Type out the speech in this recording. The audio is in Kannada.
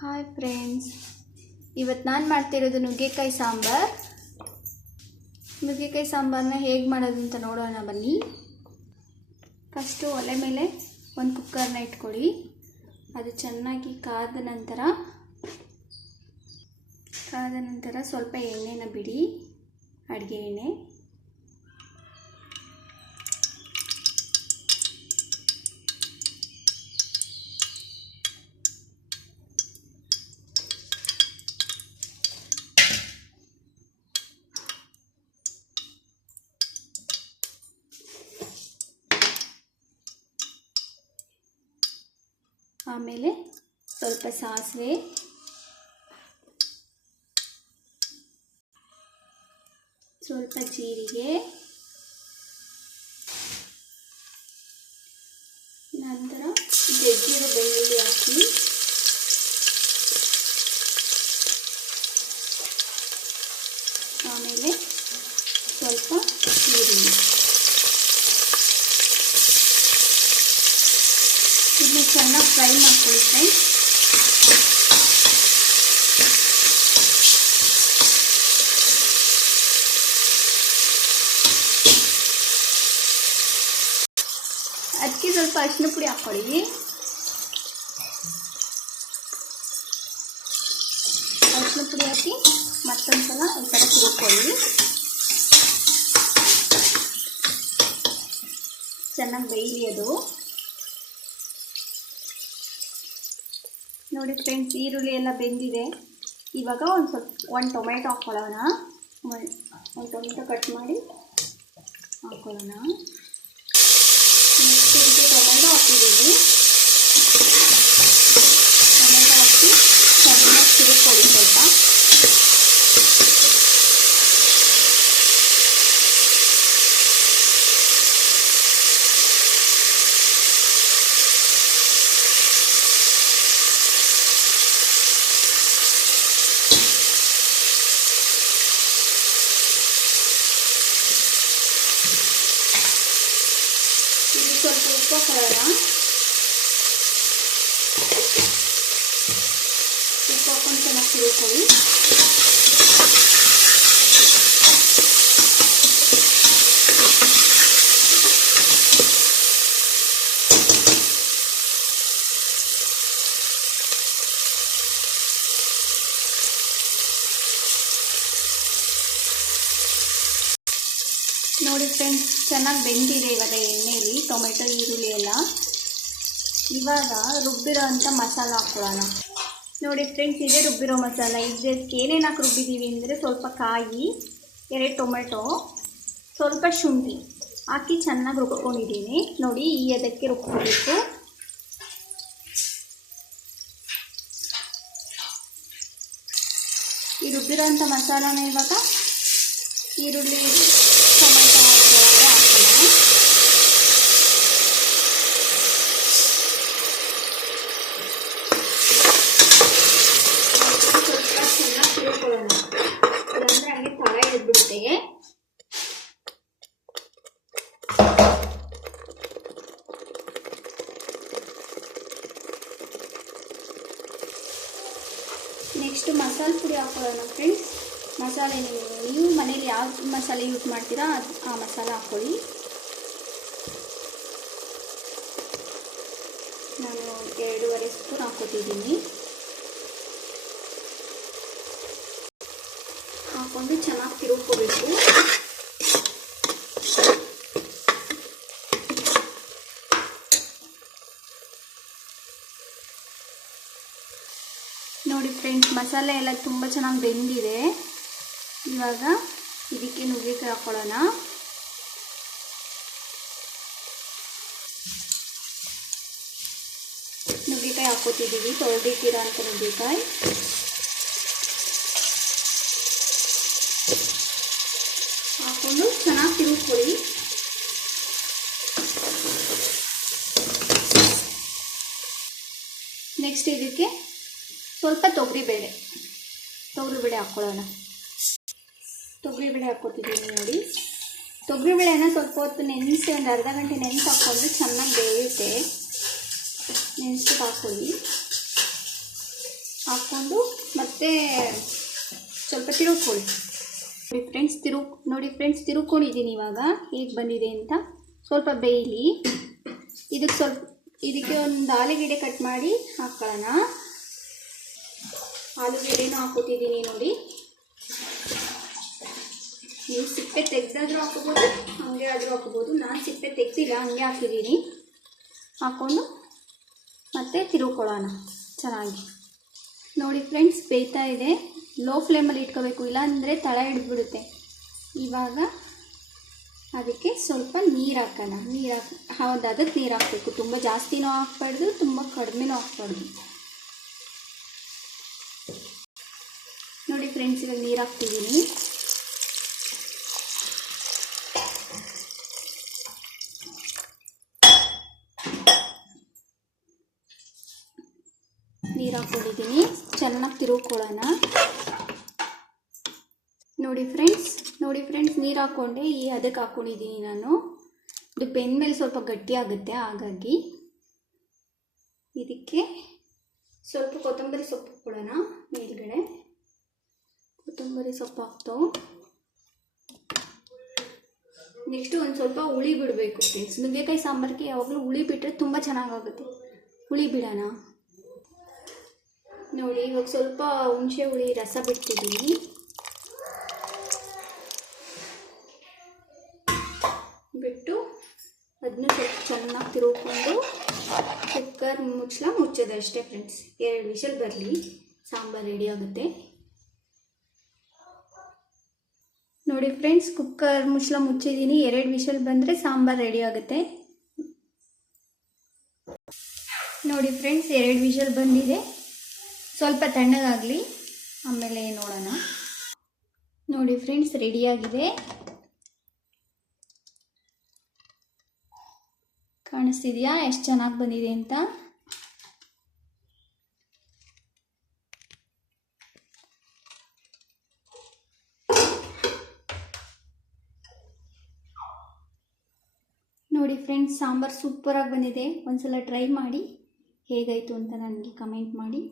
ಹಾಯ್ ಫ್ರೆಂಡ್ಸ್, ಇವತ್ತು ನಾನು ಮಾಡ್ತಿರೋದು ನುಗ್ಗೆಕಾಯಿ ಸಾಂಬಾರು. ನುಗ್ಗೆಕಾಯಿ ಸಾಂಬಾರನ್ನ ಹೇಗೆ ಮಾಡೋದು ಅಂತ ನೋಡೋಣ ಬನ್ನಿ. ಫಸ್ಟು ಒಲೆ ಮೇಲೆ ಒಂದು ಕುಕ್ಕರ್ನ ಇಟ್ಕೊಳ್ಳಿ. ಅದು ಚೆನ್ನಾಗಿ ಕಾದ ನಂತರ ಸ್ವಲ್ಪ ಎಣ್ಣೆನ ಬಿಡಿ, ಅಡುಗೆ ಎಣ್ಣೆ. ಆಮೇಲೆ ಸ್ವಲ್ಪ ಸಾಸಿವೆ, ಸ್ವಲ್ಪ ಜೀರಿಗೆ, ನಂತರ ಜಜ್ಜಿರೋ ಬೆಳ್ಳುಳ್ಳಿ ಹಾಕಿ, ಆಮೇಲೆ ಸ್ವಲ್ಪ ಈರುಳ್ಳಿ. ಇದನ್ನ ಚೆನ್ನಾಗಿ ಫ್ರೈ ಮಾಡ್ಕೊಳ್ಳಿ ಫ್ರೆಂಡ್ಸ್. ಅದಕ್ಕೆ ಸ್ವಲ್ಪ ಅರಿಶಿನ ಪುಡಿ ಹಾಕ್ಕೊಳ್ಳಿ. ಅರಿಶಿನ ಪುಡಿ ಹಾಕಿ ಮತ್ತೊಂದು ಸಲ ಈ ಥರ ತಿರುಗ್ಕೊಳ್ಳಿ. ಚೆನ್ನಾಗಿ ಬೇಯಲಿ ಅದು. ನೋಡಿ ಫ್ರೆಂಡ್ಸ್, ಈರುಳ್ಳಿ ಎಲ್ಲ ಬೆಂದಿದೆ. ಇವಾಗ ಒಂದು ಟೊಮೆಟೊ ಹಾಕ್ಕೊಳ್ಳೋಣ. ಒಂದು ಟೊಮೆಟೊ ಕಟ್ ಮಾಡಿ ಹಾಕ್ಕೊಳ್ಳೋಣ. ನೆಕ್ಸ್ಟ್ ಇದಕ್ಕೆ ಟೊಮೆಟೊ ಹಾಕಿದ್ದೀವಿ. ಟೊಮೆಟೊ ಹಾಕಿ ಚೆನ್ನಾಗಿ ತಿರುಗ್ಕೊಳ್ಳಿ ಸ್ವಲ್ಪ. ಸ್ವಲ್ಪ ಉಪ್ಪು ಹಾಕೋಣ. ಉಪ್ಪು ಹಾಕೊಂಡು ಚೆನ್ನಾಗಿ ತಿರುಗ್ಕೊಳ್ಳಿ. ನೋಡಿ ಫ್ರೆಂಡ್ಸ್, ಚೆನ್ನಾಗಿ ಬೆಂದಿದೆ ಇವಾಗ ಎಣ್ಣೆಯಲ್ಲಿ ಟೊಮೆಟೊ ಈರುಳ್ಳಿ ಎಲ್ಲ. ಇವಾಗ ರುಬ್ಬಿರೋ ಅಂಥ ಮಸಾಲ ಹಾಕ್ಕೊಳ್ಳೋಣ. ನೋಡಿ ಫ್ರೆಂಡ್ಸ್, ಇದೇ ರುಬ್ಬಿರೋ ಮಸಾಲ. ಇದಕ್ಕೆ ಏನೇನು ಹಾಕಿ ರುಬ್ಬಿದ್ದೀವಿ ಅಂದರೆ ಸ್ವಲ್ಪ ಕಾಯಿ, 2 ಟೊಮೆಟೊ, ಸ್ವಲ್ಪ ಶುಂಠಿ ಹಾಕಿ ಚೆನ್ನಾಗಿ ರುಬ್ಕೊಂಡಿದ್ದೀನಿ. ನೋಡಿ, ಈ ಅದಕ್ಕೆ ರುಬ್ಕೋಬೇಕು. ಈ ರುಬ್ಬಿರೋ ಅಂಥ ಮಸಾಲಾನ ಇವಾಗ ಈರುಳ್ಳಿ ಟೊಮೆಟೊ ಒಳಗಡೆ ಹಾಕೋಣ. ಸ್ವಲ್ಪ ಚೆನ್ನಾಗಿ ತಿರುಗ್ಕೊಳ್ಳೋಣ, ಇಲ್ಲಾಂದರೆ ಹಂಗೆ ತಳ ಹಿಡಿದ್ಬಿಡುತ್ತೆ. ನೆಕ್ಸ್ಟ್ ಮಸಾಲೆ ಪುಡಿ ಹಾಕೊಳ್ಳೋಣ ಫ್ರೆಂಡ್ಸ್. ಮಸಾಲೆ ನೀವು ಮನೇಲಿ ಯಾವ ಮಸಾಲೆ ಯೂಸ್ ಮಾಡ್ತೀರಾ ಆ ಮಸಾಲೆ ಹಾಕ್ಕೊಳ್ಳಿ. ನಾನು 2.5 ಸ್ಪೂನ್ ಹಾಕ್ಕೊತಿದ್ದೀನಿ. ಹಾಕ್ಕೊಂಡು ಚೆನ್ನಾಗಿ ತಿರುಗ್ಕೋಬೇಕು. ನೋಡಿ ಫ್ರೆಂಡ್ಸ್, ಮಸಾಲೆ ಎಲ್ಲ ತುಂಬ ಚೆನ್ನಾಗಿ ಬೆಂದಿದೆ. ಇವಾಗ ಇದಕ್ಕೆ ನುಗ್ಗೆಕಾಯಿ ಹಾಕ್ಕೊಳ್ಳೋಣ. ನುಗ್ಗೆಕಾಯಿ ಹಾಕ್ಕೋತಿದ್ದೀವಿ, ತೊಳೆದಿಟ್ಟಿರೋ ಅಂಥ ನುಗ್ಗೆಕಾಯಿ. ಹಾಕ್ಕೊಂಡು ಚೆನ್ನಾಗಿ ತಿರುಗ್ಕೊಳ್ಳಿ. ನೆಕ್ಸ್ಟ್ ಇದಕ್ಕೆ ಸ್ವಲ್ಪ ತೊಗರಿಬೇಳೆ ಹಾಕ್ಕೊಳ್ಳೋಣ. ತೊಗರಿಬೇಳೆ ಹಾಕ್ಕೊತಿದ್ದೀನಿ. ನೋಡಿ, ತೊಗರಿಬೇಳೆನ ಸ್ವಲ್ಪ ಹೊತ್ತು ನೆನೆಸಿ ಒಂದು ಅರ್ಧ ಗಂಟೆ ನೆನೆಸಿ ಹಾಕ್ಕೊಂಡು ಚೆನ್ನಾಗಿ ಬೇಯುತ್ತೆ. ನೆನೆಸ್ಬಿಟ್ಟು ಹಾಕ್ಕೊಳ್ಳಿ. ಹಾಕ್ಕೊಂಡು ಮತ್ತೆ ಸ್ವಲ್ಪ ತಿರುಗ್ಕೊಳ್ಳಿ. ನೋಡಿ ಫ್ರೆಂಡ್ಸ್ ತಿರುಗ್ಕೊಂಡಿದ್ದೀನಿ. ಇವಾಗ ಹೇಗೆ ಬಂದಿದೆ ಅಂತ ಸ್ವಲ್ಪ ಬೇಯಲಿ. ಇದಕ್ಕೆ ಒಂದು ಆಲೂಗೆಡ್ಡೆ ಕಟ್ ಮಾಡಿ ಹಾಕ್ಕೊಳ್ಳೋಣ. ಆಲೂಗೆಡ್ಡೆನೂ ಹಾಕೋತಿದ್ದೀನಿ ನೋಡಿ. ನೀವು ಸಿಪ್ಪೆ ತೆಗೆದಾದ್ರೂ ಹಾಕೋಬೋದು, ಹಾಗೆ ಆದರೂ ಹಾಕೋಬೋದು. ನಾನು ಸಿಪ್ಪೆ ತೆಗೆದಿಲ್ಲ, ಹಂಗೆ ಹಾಕಿದ್ದೀನಿ. ಹಾಕ್ಕೊಂಡು ಮತ್ತೆ ತಿರುಗ್ಕೊಳ್ಳೋಣ ಚೆನ್ನಾಗಿ. ನೋಡಿ ಫ್ರೆಂಡ್ಸ್ ಬೇಯ್ತಾ ಇದೆ. ಲೋ ಫ್ಲೇಮಲ್ಲಿ ಇಟ್ಕೋಬೇಕು, ಇಲ್ಲಾಂದರೆ ತಳ ಹಿಡಿದ್ಬಿಡುತ್ತೆ. ಇವಾಗ ಅದಕ್ಕೆ ಸ್ವಲ್ಪ ನೀರು ಹಾಕೋಣ. ಅದಕ್ಕೆ ನೀರು ಹಾಕಬೇಕು. ತುಂಬ ಜಾಸ್ತಿನೂ ಹಾಕ್ಬಾರ್ದು, ತುಂಬ ಕಡಿಮೆನೂ ಹಾಕ್ಬಾರ್ದು. ನೋಡಿ ಫ್ರೆಂಡ್ಸ್ ಇವಾಗ ನೀರು ಹಾಕ್ತಿದ್ದೀನಿ. ನೀರು ಹಾಕ್ಕೊಂಡಿದ್ದೀನಿ. ಚೆನ್ನಾಗಿ ತಿರುಗ್ಕೊಳ್ಳೋಣ. ನೋಡಿ ಫ್ರೆಂಡ್ಸ್ ನೀರು ಹಾಕ್ಕೊಂಡೆ. ಅದಕ್ಕೆ ಹಾಕ್ಕೊಂಡಿದ್ದೀನಿ ನಾನು. ಇದು ಬೆಂದ ಮೇಲೆ ಸ್ವಲ್ಪ ಗಟ್ಟಿ ಆಗುತ್ತೆ, ಹಾಗಾಗಿ ಇದಕ್ಕೆ ಸ್ವಲ್ಪ ಕೊತ್ತಂಬರಿ ಸೊಪ್ಪು ಕೊಡೋಣ ಮೇಲ್ಗಡೆ. ಕೊತ್ತಂಬರಿ ಸೊಪ್ಪು ಹಾಕ್ತು. ನೆಕ್ಸ್ಟು ಒಂದು ಸ್ವಲ್ಪ ಹುಳಿ ಬಿಡಬೇಕು ಫ್ರೆಂಡ್ಸ್. ನುಗ್ಗೆಕಾಯಿ ಸಾಂಬಾರಿಗೆ ಯಾವಾಗಲೂ ಹುಳಿ ಬಿಟ್ಟರೆ ತುಂಬ ಚೆನ್ನಾಗಾಗುತ್ತೆ. ಹುಳಿ ಬಿಡೋಣ. ನೋಡಿ ಇವಾಗ ಸ್ವಲ್ಪ ಹುಣಸೆ ಹುಳಿ ರಸ ಬಿಡ್ತಿದ್ದೀನಿ. ಬಿಟ್ಟು ಅದನ್ನು ಸ್ವಲ್ಪ ಚೆನ್ನಾಗಿ ತಿರುಗ್ಕೊಂಡು ಕುಕ್ಕರ್ ಮುಚ್ಚೋದು ಅಷ್ಟೇ ಫ್ರೆಂಡ್ಸ್. 2 ವಿಷಲ್ ಬರಲಿ, ಸಾಂಬಾರು ರೆಡಿ ಆಗುತ್ತೆ. ನೋಡಿ ಫ್ರೆಂಡ್ಸ್ ಕುಕ್ಕರ್ ಮುಚ್ಚಿದ್ದೀನಿ. 2 ವಿಷಲ್ ಬಂದರೆ ಸಾಂಬಾರು ರೆಡಿ ಆಗುತ್ತೆ. ನೋಡಿ ಫ್ರೆಂಡ್ಸ್ 2 ವಿಷಲ್ ಬಂದಿದೆ. ಸ್ವಲ್ಪ ತಣ್ಣಗಾಗಲಿ, ಆಮೇಲೆ ನೋಡೋಣ. ನೋಡಿ ಫ್ರೆಂಡ್ಸ್ ರೆಡಿಯಾಗಿದೆ. ಕಾಣಿಸ್ತಿದೆಯಾ ಎಷ್ಟು ಚೆನ್ನಾಗಿ ಬಂದಿದೆ ಅಂತ? ನೋಡಿ ಫ್ರೆಂಡ್ಸ್ ಸಾಂಬಾರು ಸೂಪರಾಗಿ ಬಂದಿದೆ. ಒಂದ್ಸಲ ಟ್ರೈ ಮಾಡಿ ಹೇಗಾಯಿತು ಅಂತ ನನಗೆ ಕಮೆಂಟ್ ಮಾಡಿ.